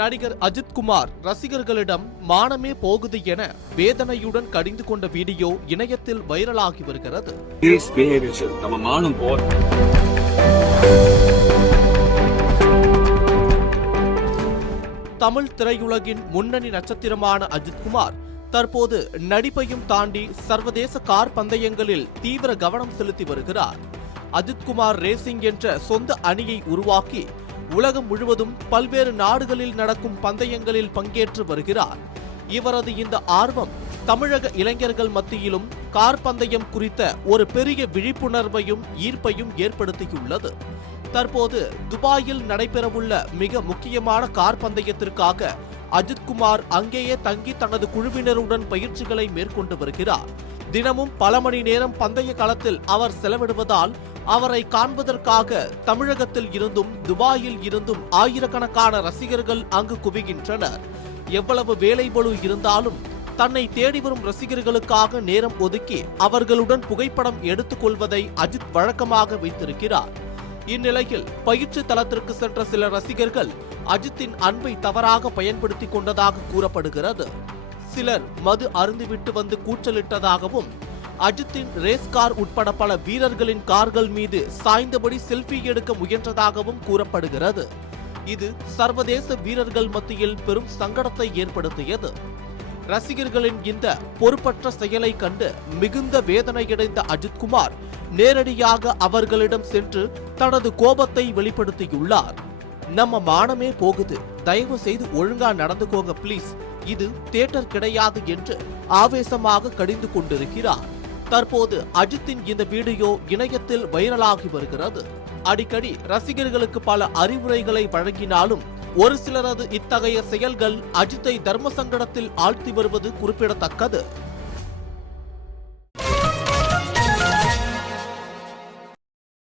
நடிகர் அஜித்குமார் ரசிகர்களிடம் மானமே போகுது என வேதனையுடன் கடிந்து கொண்ட வீடியோ இணையத்தில் வைரலாகி வருகிறது. தமிழ் திரையுலகின் முன்னணி நட்சத்திரமான அஜித்குமார் தற்போது நடிப்பையும் தாண்டி சர்வதேச கார் பந்தயங்களில் தீவிர கவனம் செலுத்தி வருகிறார். அஜித்குமார் ரேசிங் என்ற சொந்த அணியை உருவாக்கி உலகம் முழுவதும் பல்வேறு நாடுகளில் நடக்கும் பந்தயங்களில் பங்கேற்று வருகிறார். இவரது இந்த ஆர்வம் தமிழக இளைஞர்கள் மத்தியிலும் கார் பந்தயம் குறித்த ஒரு பெரிய விழிப்புணர்வையும் ஈர்ப்பையும் ஏற்படுத்தியுள்ளது. தற்போது துபாயில் நடைபெறவுள்ள மிக முக்கியமான கார் பந்தயத்திற்காக அஜித்குமார் அங்கேயே தங்கி தனது குழுவினருடன் பயிற்சிகளை மேற்கொண்டு வருகிறார். தினமும் பல மணி நேரம் பந்தய களத்தில் அவர் செலவிடுவதால் அவரை காண்பதற்காக தமிழகத்தில் இருந்தும் துபாயில் இருந்தும் ஆயிரக்கணக்கான ரசிகர்கள் அங்கு குவிகின்றனர். எவ்வளவு வேலைபளு இருந்தாலும் தன்னை தேடி வரும் ரசிகர்களுக்காக நேரம் ஒதுக்கி அவர்களுடன் புகைப்படம் எடுத்துக் கொள்வதை அஜித் வழக்கமாக வைத்திருக்கிறார். இந்நிலையில் பயிற்சி தளத்திற்கு சென்ற சில ரசிகர்கள் அஜித்தின் அன்பை தவறாக பயன்படுத்திக் கொண்டதாக கூறப்படுகிறது. சிலர் மது அருந்திவிட்டு வந்து கூச்சலிட்டதாகவும் அஜித்தின் ரேஸ் கார் உட்பட பல வீரர்களின் கார்கள் மீது சாய்ந்தபடி செல்ஃபி எடுக்க முயன்றதாகவும் கூறப்படுகிறது. இது சர்வதேச வீரர்கள் மத்தியில் பெரும் சங்கடத்தை ஏற்படுத்தியது. ரசிகர்களின் இந்த பொறுப்பற்ற செயலை கண்டு மிகுந்த வேதனையடைந்த அஜித்குமார் நேரடியாக அவர்களிடம் சென்று தனது கோபத்தை வெளிப்படுத்தியுள்ளார். நம்ம மானமே போகுது, தயவு செய்து ஒழுங்கா நடந்துக்கோங்க பிளீஸ், இது தியேட்டர் கிடையாது என்று ஆவேசமாக கடிந்து கொண்டிருக்கிறார். தற்போது அஜித்தின் இந்த வீடியோ இணையத்தில் வைரலாகி வருகிறது. அடிக்கடி ரசிகர்களுக்கு பல அறிவுரைகளை வழங்கினாலும் ஒரு சிலரது இத்தகைய செயல்கள் அஜித்தை தர்ம சங்கடத்தில் ஆழ்த்தி வருவது குறிப்பிடத்தக்கது.